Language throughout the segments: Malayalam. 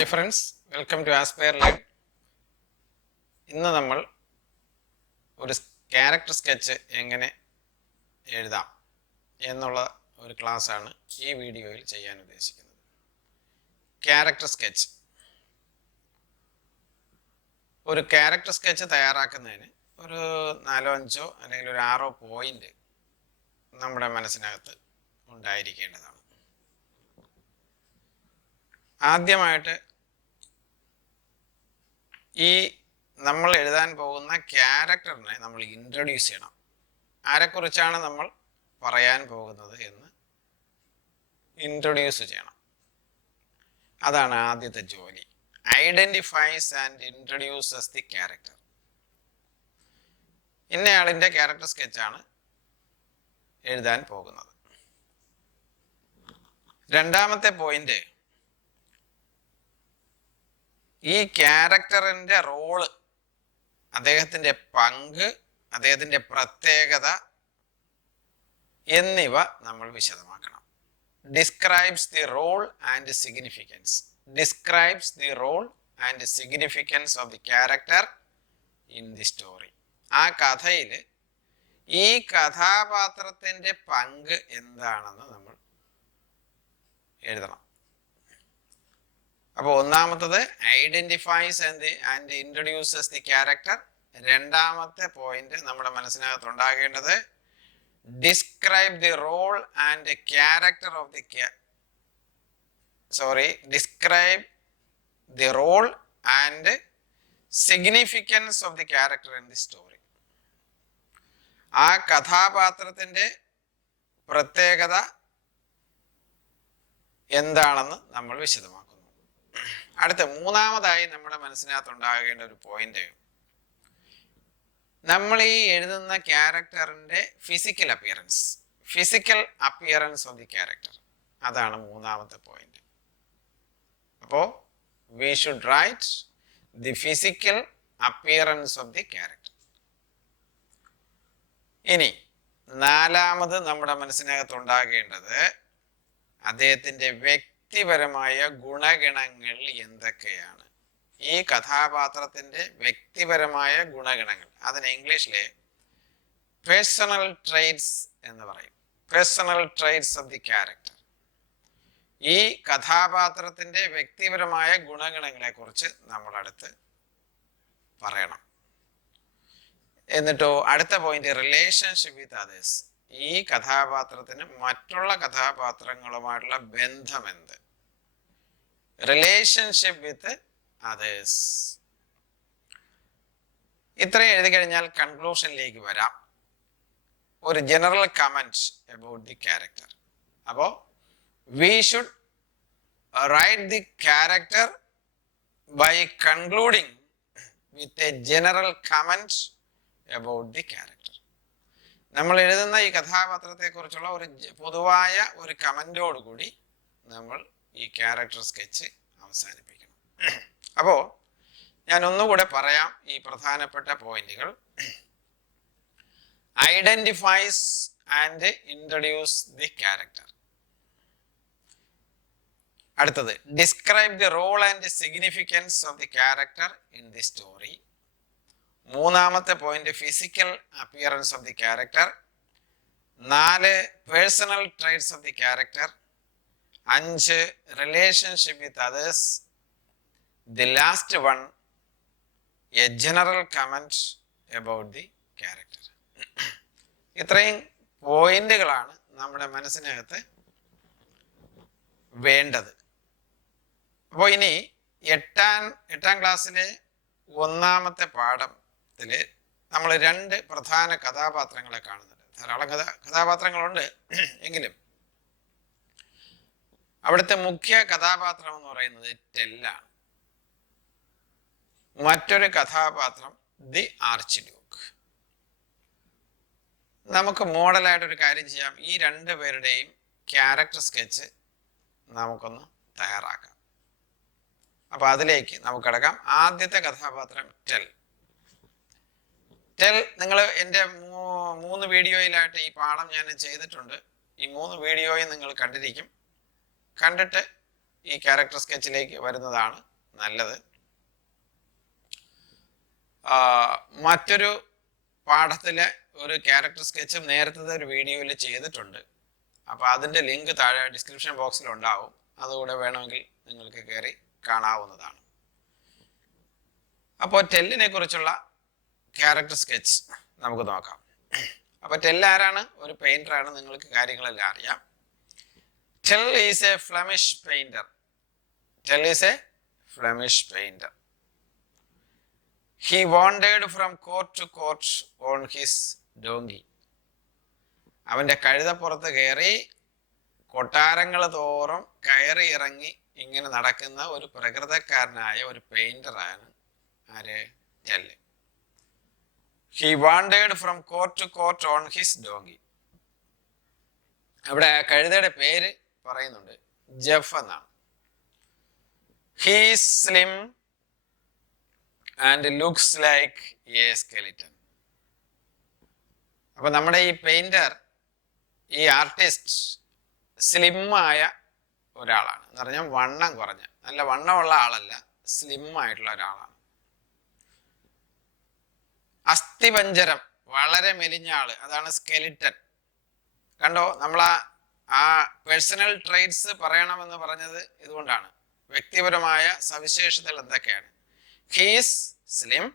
Hi friends, welcome to Aspire Live. ഇന്ന് നമ്മൾ ഒരു ക്യാരക്ടർ സ്കെച്ച് എങ്ങനെ എഴുതാം എന്നുള്ള ഒരു ക്ലാസ്സാണ് ഈ വീഡിയോയിൽ ചെയ്യാൻ ഉദ്ദേശിക്കുന്നത്. Character sketch. ഒരു ക്യാരക്ടർ സ്കെച്ച് തയ്യാറാക്കുന്നതിന് ഒരു 4-5 അല്ലെങ്കിൽ ഒരു 6 പോയിന്റ് നമ്മുടെ മനസ്സിനകത്ത് ഉണ്ടായിരിക്കേണ്ടതാണ്. ആദ്യമായിട്ട് ഈ നമ്മൾ എഴുതാൻ പോകുന്ന ക്യാരക്ടറിനെ നമ്മൾ ഇൻട്രൊഡ്യൂസ് ചെയ്യണം. ആരെക്കുറിച്ചാണ് നമ്മൾ പറയാൻ പോകുന്നത് എന്ന് ഇൻട്രൊഡ്യൂസ് ചെയ്യണം. അതാണ് ആദ്യത്തെ ജോലി. Identifies and introduces the character. ഇന്നയാളിൻ്റെ ക്യാരക്ടർ സ്കെച്ചാണ് എഴുതാൻ പോകുന്നത്. രണ്ടാമത്തെ പോയിന്റ്, ഈ ക്യാരക്ടറിൻ്റെ റോള്, അദ്ദേഹത്തിൻ്റെ പങ്ക്, അദ്ദേഹത്തിൻ്റെ പ്രത്യേകത എന്നിവ നമ്മൾ വിശദമാക്കണം. Describes the role and significance. Describes the role and significance of the character in the story. ആ കഥയിൽ ഈ കഥാപാത്രത്തിൻ്റെ പങ്ക് എന്താണെന്ന് നമ്മൾ എഴുതണം. അപ്പോൾ ഒന്നാമത്തത് identifies and introduces the character. രണ്ടാമത്തെ പോയിന്റ് നമ്മുടെ മനസ്സിനകത്ത് ഉണ്ടാകേണ്ടത് describe the role and character of the describe the role and significance of the character in the story. ആ കഥാപാത്രത്തിൻ്റെ പ്രത്യേകത എന്താണെന്ന് നമ്മൾ വിശദമാക്കും. അടുത്ത മൂന്നാമതായി നമ്മുടെ മനസ്സിനകത്ത് ഉണ്ടാകേണ്ട ഒരു പോയിന്റ്, നമ്മൾ ഈ എഴുതുന്ന ക്യാരക്ടറിന്റെ physical appearance of the character. അതാണ് മൂന്നാമത്തെ പോയിന്റ്. അപ്പോൾ we should write the physical appearance of the character. ഇനി നാലാമത് നമ്മുടെ മനസ്സിനകത്ത് ഉണ്ടാകേണ്ടത് അദ്ദേഹത്തിന്റെ വ്യക്തിപരമായ ഗുണഗണങ്ങൾ എന്തൊക്കെയാണ്. ഈ കഥാപാത്രത്തിന്റെ വ്യക്തിപരമായ ഗുണഗണങ്ങൾ, അതിന് ഇംഗ്ലീഷിലെ പേഴ്സണൽ ട്രേറ്റ്സ് എന്ന് പറയും. Personal traits of the character. ഈ കഥാപാത്രത്തിന്റെ വ്യക്തിപരമായ ഗുണഗണങ്ങളെ കുറിച്ച് നമ്മൾ അടുത്ത് പറയണം. എന്നിട്ടോ അടുത്ത പോയിന്റ്, റിലേഷൻഷിപ്പ് വിത്ത് അതേഴ്സ്. ഈ കഥാപാത്രത്തിന് മറ്റുള്ള കഥാപാത്രങ്ങളുമായിട്ടുള്ള ബന്ധം എന്ത്. Relationship with others. ഇത്രയും എഴുതി കഴിഞ്ഞാൽ കൺക്ലൂഷനിലേക്ക് വരാം. ഒരു general comment about the character. അപ്പോൾ we should write the character by concluding with a general comment about the character. നമ്മൾ എഴുതുന്ന ഈ കഥാപാത്രത്തെ കുറിച്ചുള്ള ഒരു പൊതുവായ ഒരു കമന്റോടുകൂടി നമ്മൾ ഈ ക്യാരക്ടർ സ്കെച്ച് അവസാനിപ്പിക്കണം. അപ്പോൾ ഞാൻ ഒന്നുകൂടെ പറയാം ഈ പ്രധാനപ്പെട്ട പോയിന്റുകൾ. Identifies and introduce the character. അടുത്തത് describe the role and significance of the character in the story. മൂന്നാമത്തെ point physical appearance of the character. 4 personal traits of the character. 5 relationship with others. The last one a general comment about the character. ഇത്രയും പോയിന്റുകളാണ് നമ്മുടെ മനസ്സിനകത്ത് വേണ്ടത്. അപ്പോൾ ഇനി എട്ടാം ക്ലാസ്സിലെ ഒന്നാമത്തെ പാഠം നമ്മൾ 2 പ്രധാന കഥാപാത്രങ്ങളെ കാണുന്നുണ്ട്. ധാരാളം കഥാപാത്രങ്ങളുണ്ട്, എങ്കിലും അവിടുത്തെ മുഖ്യ കഥാപാത്രം എന്ന് പറയുന്നത് ടെല്ലാണ്. മറ്റൊരു കഥാപാത്രം ദി ആർച്ച് ഡ്യൂക്ക്. നമുക്ക് മോഡലായിട്ടൊരു കാര്യം ചെയ്യാം. ഈ 2 പേരുടെയും ക്യാരക്ടർ സ്കെച്ച് നമുക്കൊന്ന് തയ്യാറാക്കാം. അപ്പൊ അതിലേക്ക് നമുക്ക് കടക്കാം. ആദ്യത്തെ കഥാപാത്രം ടെൽ. നിങ്ങൾ എൻ്റെ 3 വീഡിയോയിലായിട്ട് ഈ പാഠം ഞാൻ ചെയ്തിട്ടുണ്ട്. ഈ 3 വീഡിയോയും നിങ്ങൾ കണ്ടിരിക്കും. കണ്ടിട്ട് ഈ ക്യാരക്ടർ സ്കെച്ചിലേക്ക് വരുന്നതാണ് നല്ലത്. മറ്റൊരു പാഠത്തിലെ ഒരു ക്യാരക്ടർ സ്കെച്ചും നേരത്തെ ഒരു വീഡിയോയിൽ ചെയ്തിട്ടുണ്ട്. അപ്പോൾ അതിൻ്റെ ലിങ്ക് താഴെ ഡിസ്ക്രിപ്ഷൻ ബോക്സിൽ ഉണ്ടാവും. അതുകൂടെ വേണമെങ്കിൽ നിങ്ങൾക്ക് കയറി കാണാവുന്നതാണ്. അപ്പോൾ ടെല്ലിനെ കുറിച്ചുള്ള ക്യാരക്ടർ സ്കെച്ച് നമുക്ക് നോക്കാം. അപ്പോൾ ടെൽ ആരാണ്? ഒരു പെയിൻറ്ററാണ്. നിങ്ങൾക്ക് കാര്യങ്ങളെല്ലാം അറിയാം. Tell is A Flemish painter. Tell is A Flemish painter. He wandered from court to court on his donkey. അവൻ്റെ കഴുതപ്പുറത്ത് കയറി കൊട്ടാരങ്ങൾ തോറും കയറി ഇറങ്ങി ഇങ്ങനെ നടക്കുന്ന ഒരു പ്രകൃതക്കാരനായ ഒരു പെയിൻറ്ററാണ് ആര്? ടെല്ല്. He wandered from court to court on his donkey. അവിടെ കഴുതയുടെ പേര് പറയുന്നുണ്ട്, ജെഫ് എന്നാണ്. He is slim and looks like a skeleton. അപ്പൊ നമ്മുടെ ഈ പെയിന്റർ, ഈ ആർട്ടിസ്റ്റ് സ്ലിമ്മായ ഒരാളാണ് എന്ന് പറഞ്ഞാൽ വണ്ണം കുറഞ്ഞ, നല്ല വണ്ണമുള്ള ആളല്ല, സ്ലിം ആയിട്ടുള്ള ഒരാളാണ്. അസ്ഥിപഞ്ജരം, വളരെ മെലിഞ്ഞ ആള്, അതാണ് സ്കെലിറ്റൻ. കണ്ടോ, നമ്മൾ ആ പേഴ്സണൽ ട്രേറ്റ്സ് പറയണമെന്ന് പറഞ്ഞത് ഇതുകൊണ്ടാണ്. വ്യക്തിപരമായ സവിശേഷതകൾ എന്തൊക്കെയാണ്? He is slim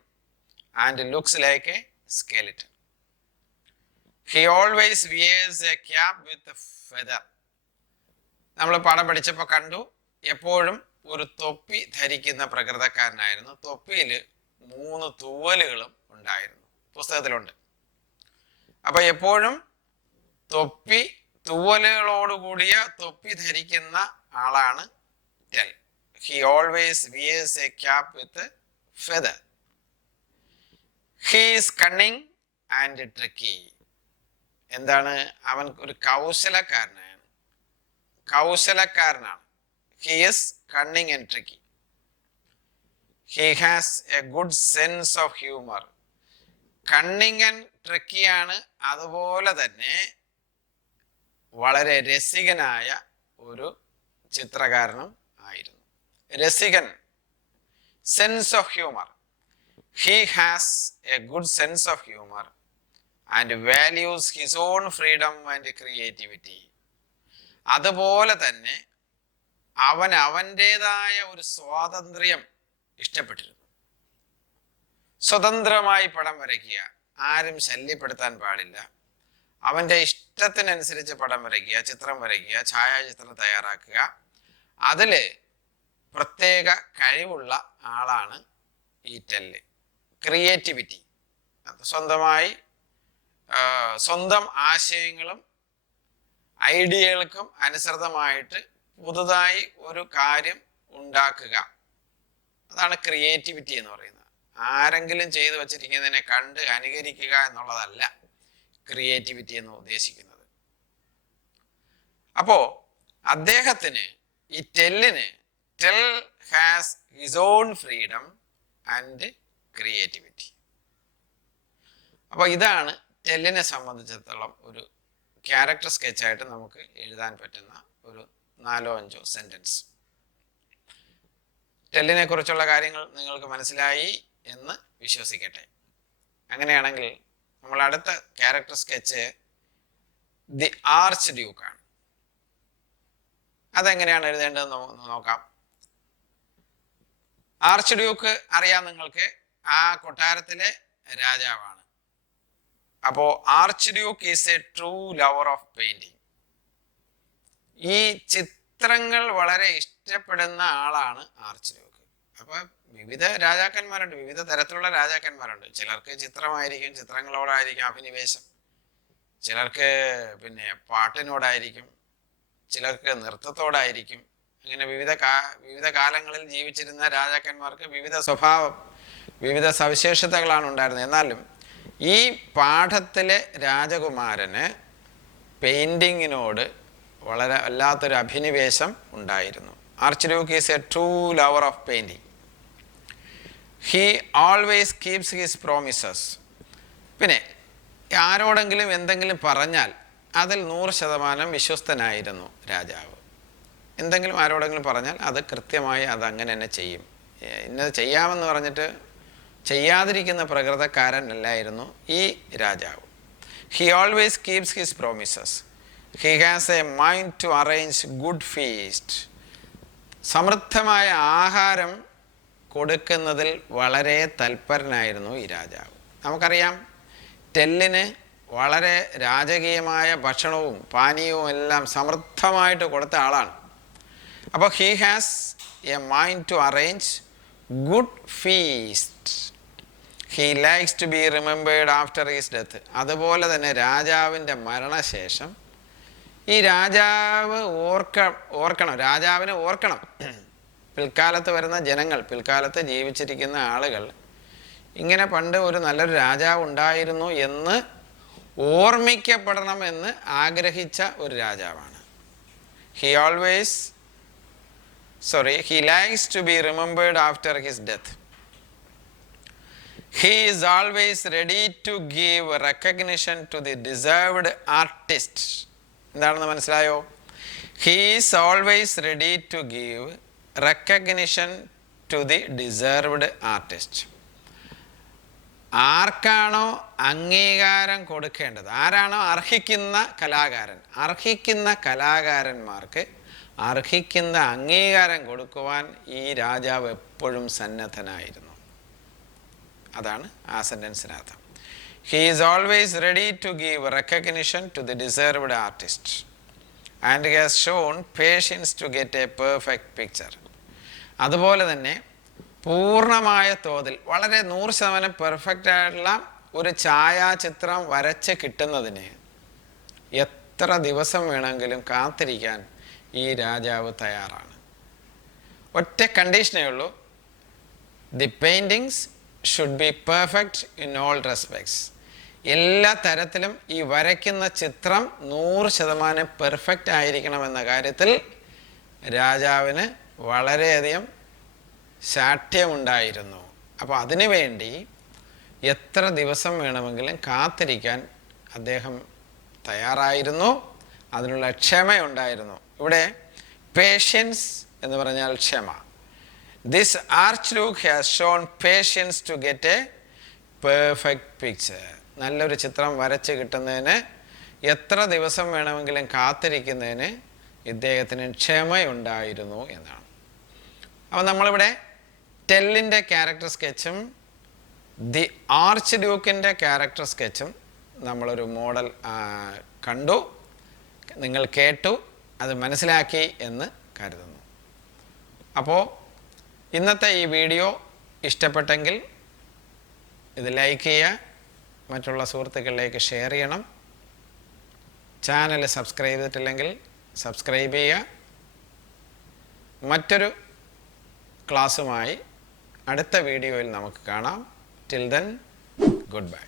and looks like a skeleton. He always wears a cap with a feather. നമ്മൾ പാഠം പഠിച്ചപ്പോൾ കണ്ടു, എപ്പോഴും ഒരു തൊപ്പി ധരിക്കുന്ന പ്രകൃതക്കാരനായിരുന്നു. തൊപ്പിയിൽ 3 തൂവലുകളും ഉണ്ടായിരുന്നു, പുസ്തകത്തിലുണ്ട്. അപ്പൊ എപ്പോഴും തൂവലുകളോടുകൂടിയ തൊപ്പി ധരിക്കുന്ന ആളാണ് tell. He always wears a cap with a feather. He is cunning and tricky. എന്താണ്? അവൻ ഒരു കൗശലക്കാരനാണ്. He is cunning and tricky. He has a good sense of humor. Cunning and tricky ആണ്, അതുപോലെ തന്നെ വളരെ രസികനായ ഒരു ചിത്രകാരനും ആയിരുന്നു. രസികൻ, sense of humour. He has a good sense of humor and values his own freedom and creativity. അതുപോലെ തന്നെ അവൻ അവൻ്റെതായ ഒരു സ്വാതന്ത്ര്യം ഇഷ്ടപ്പെട്ടിരുന്നു. സ്വതന്ത്രമായി പടം വരയ്ക്കുക, ആരും ശല്യപ്പെടുത്താൻ പാടില്ല, അവൻ്റെ ഇഷ്ടത്തിനനുസരിച്ച് പടം വരയ്ക്കുക, ചിത്രം വരയ്ക്കുക, ഛായാചിത്രം തയ്യാറാക്കുക. അതില് പ്രത്യേക കഴിവുള്ള ആളാണ് ഈ ടെല്ല്. ക്രിയേറ്റിവിറ്റി, സ്വന്തം ആശയങ്ങളും ഐഡിയകൾക്കും അനുസൃതമായിട്ട് പുതുതായി ഒരു കാര്യം ഉണ്ടാക്കുക, അതാണ് ക്രിയേറ്റിവിറ്റി എന്ന് പറയുന്നത്. ആരെങ്കിലും ചെയ്തു വച്ചിരിക്കുന്നതിനെ കണ്ട് അനുകരിക്കുക എന്നുള്ളതല്ല ക്രിയേറ്റിവിറ്റി എന്ന് ഉദ്ദേശിക്കുന്നത്. അപ്പോ അദ്ദേഹത്തിന്, ഈ ടെല്ലിന്, Tell has his own freedom and creativity. അപ്പോൾ ഇതാണ് ടെല്ലിനെ സംബന്ധിച്ചിടത്തോളം ഒരു ക്യാരക്ടർ സ്കെച്ചായിട്ട് നമുക്ക് എഴുതാൻ പറ്റുന്ന ഒരു 4-5 സെന്റൻസ്. ടെല്ലിനെ കുറിച്ചുള്ള കാര്യങ്ങൾ നിങ്ങൾക്ക് മനസ്സിലായി എന്ന് വിശ്വസിക്കട്ടെ. അങ്ങനെയാണെങ്കിൽ നമ്മൾ അടുത്ത ക്യാരക്ടർ സ്കെച്ച് ദി ആർച്ച് ഡ്യൂക്കാണ്. അതെങ്ങനെയാണ് എഴുതേണ്ടതെന്ന് നോക്കാം. ആർച്ച് ഡ്യൂക്ക് അറിയാം നിങ്ങൾക്ക്, ആ കൊട്ടാരത്തിലെ രാജാവാണ്. അപ്പോ arch Duke is A true lover of painting. ഈ ചിത്രങ്ങൾ വളരെ ഇഷ്ടപ്പെടുന്ന ആളാണ് ആർച്ച് ഡ്യൂക്ക്. അപ്പൊ വിവിധ രാജാക്കന്മാരുണ്ട്, വിവിധ തരത്തിലുള്ള രാജാക്കന്മാരുണ്ട്. ചിലർക്ക് ചിത്രമായിരിക്കും, ചിത്രങ്ങളോടായിരിക്കും അഭിനിവേശം, ചിലർക്ക് പിന്നെ പാട്ടിനോടായിരിക്കും, ചിലർക്ക് നൃത്തത്തോടായിരിക്കും. അങ്ങനെ വിവിധ കാലങ്ങളിൽ ജീവിച്ചിരുന്ന രാജാക്കന്മാർക്ക് വിവിധ സ്വഭാവം, വിവിധ സവിശേഷതകളാണ് ഉണ്ടായിരുന്നത്. എന്നാലും ഈ പാഠത്തിലെ രാജകുമാരന് പെയിന്റിങ്ങിനോട് വളരെ വല്ലാത്തൊരു അഭിനിവേശം ഉണ്ടായിരുന്നു. Arch Duke is A true lover of painting. He always keeps his promises. പിന്നെ ആരോടെങ്കിലും എന്തെങ്കിലും പറഞ്ഞാൽ അതിൽ 100% വിശ്വസ്തനായിരുന്നു രാജാവ്. എന്തെങ്കിലും ആരോടെങ്കിലും പറഞ്ഞാൽ അത് കൃത്യമായി അതങ്ങനെ തന്നെ ചെയ്യും. ഇന്നത് ചെയ്യാമെന്ന് പറഞ്ഞിട്ട് ചെയ്യാതിരിക്കുന്ന പ്രകൃതക്കാരനല്ലായിരുന്നു ഈ രാജാവ്. He always keeps his promises. He has a mind to arrange good feast. സമൃദ്ധമായ ആഹാരം കൊടുക്കുന്നതിൽ വളരെ തൽപരനായിരുന്നു ഈ രാജാവ്. നമുക്കറിയാം, ടെല്ലിന് വളരെ രാജകീയമായ ഭക്ഷണവും പാനീയവും എല്ലാം സമൃദ്ധമായിട്ട് കൊടുത്ത ആളാണ്. അപ്പോൾ he has a mind to arrange good feast. He likes to be remembered after his death. അതുപോലെ തന്നെ രാജാവിൻ്റെ മരണശേഷം ഈ രാജാവ് രാജാവിനെ ഓർക്കണം. പിൽക്കാലത്ത് വരുന്ന ജനങ്ങൾ, പിൽക്കാലത്ത് ജീവിച്ചിരിക്കുന്ന ആളുകൾ ഇങ്ങനെ പണ്ട് ഒരു നല്ലൊരു രാജാവ് ഉണ്ടായിരുന്നു എന്ന് ഓർമ്മിക്കപ്പെടണമെന്ന് ആഗ്രഹിച്ച ഒരു രാജാവാണ്. He likes to be remembered after his death. He is always ready to give recognition to the deserved artist. എന്താണെന്ന് മനസ്സിലായോ? He is always ready to give recognition to the deserved artist. ആർക്കാണോ അംഗീകാരം കൊടുക്കേണ്ടത്, ആരാണോ അർഹിക്കുന്ന കലാകാരന്മാർക്ക് അർഹിക്കുന്ന അംഗീകാരം കൊടുക്കുവാൻ ഈ രാജാവ് എപ്പോഴും സന്നദ്ധനായിരുന്നു. അതാണ് ആ സെൻറ്റൻസിനർത്ഥം. He is always ready to give recognition to the deserved artist and has shown patience to get a perfect picture. അതുപോലെ തന്നെ പൂർണ്ണമായ തോതിൽ വളരെ 100% പെർഫെക്റ്റ് ആയിട്ടുള്ള ഒരു ഛായാചിത്രം വരച്ച് കിട്ടുന്നതിന് എത്ര ദിവസം വേണമെങ്കിലും കാത്തിരിക്കാൻ ഈ രാജാവ് തയ്യാറാണ്. ഒറ്റ കണ്ടീഷനേ ഉള്ളൂ, the paintings should be perfect in all respects. എല്ലാ തരത്തിലും ഈ വരയ്ക്കുന്ന ചിത്രം 100% പെർഫെക്റ്റ് ആയിരിക്കണമെന്ന കാര്യത്തിൽ രാജാവിന് വളരെയധികം ശാഠ്യമുണ്ടായിരുന്നു. അപ്പോൾ അതിനു വേണ്ടി എത്ര ദിവസം വേണമെങ്കിലും കാത്തിരിക്കാൻ അദ്ദേഹം തയ്യാറായിരുന്നു. അതിനുള്ള ക്ഷമയുണ്ടായിരുന്നു. ഇവിടെ പേഷ്യൻസ് എന്ന് പറഞ്ഞാൽ ക്ഷമ. This archduke has shown patience to get a perfect picture. നല്ലൊരു ചിത്രം വരച്ച് കിട്ടുന്നതിന് എത്ര ദിവസം വേണമെങ്കിലും കാത്തിരിക്കുന്നതിന് ഇദ്ദേഹത്തിന് ക്ഷമയുണ്ടായിരുന്നു എന്നാണ്. അപ്പോൾ നമ്മളിവിടെ ടെല്ലിൻ്റെ ക്യാരക്ടർ സ്കെച്ചും ദി ആർച്ച് ഡ്യൂക്കിൻ്റെ ക്യാരക്ടർ സ്കെച്ചും നമ്മളൊരു മോഡൽ കണ്ടു, നിങ്ങൾ കേട്ടു, അത് മനസ്സിലാക്കി എന്ന് കരുതുന്നു. അപ്പോൾ ഇന്നത്തെ ഈ വീഡിയോ ഇഷ്ടപ്പെട്ടെങ്കിൽ ഇത് ലൈക്ക് ചെയ്യുക, മറ്റുള്ള സുഹൃത്തുക്കളിലേക്ക് ഷെയർ ചെയ്യണം. ചാനൽ സബ്സ്ക്രൈബ് ചെയ്തിട്ടില്ലെങ്കിൽ സബ്സ്ക്രൈബ് ചെയ്യുക. മറ്റൊരു ക്ലാസ്സുമായി അടുത്ത വീഡിയോയിൽ നമുക്ക് കാണാം. Till then, good bye.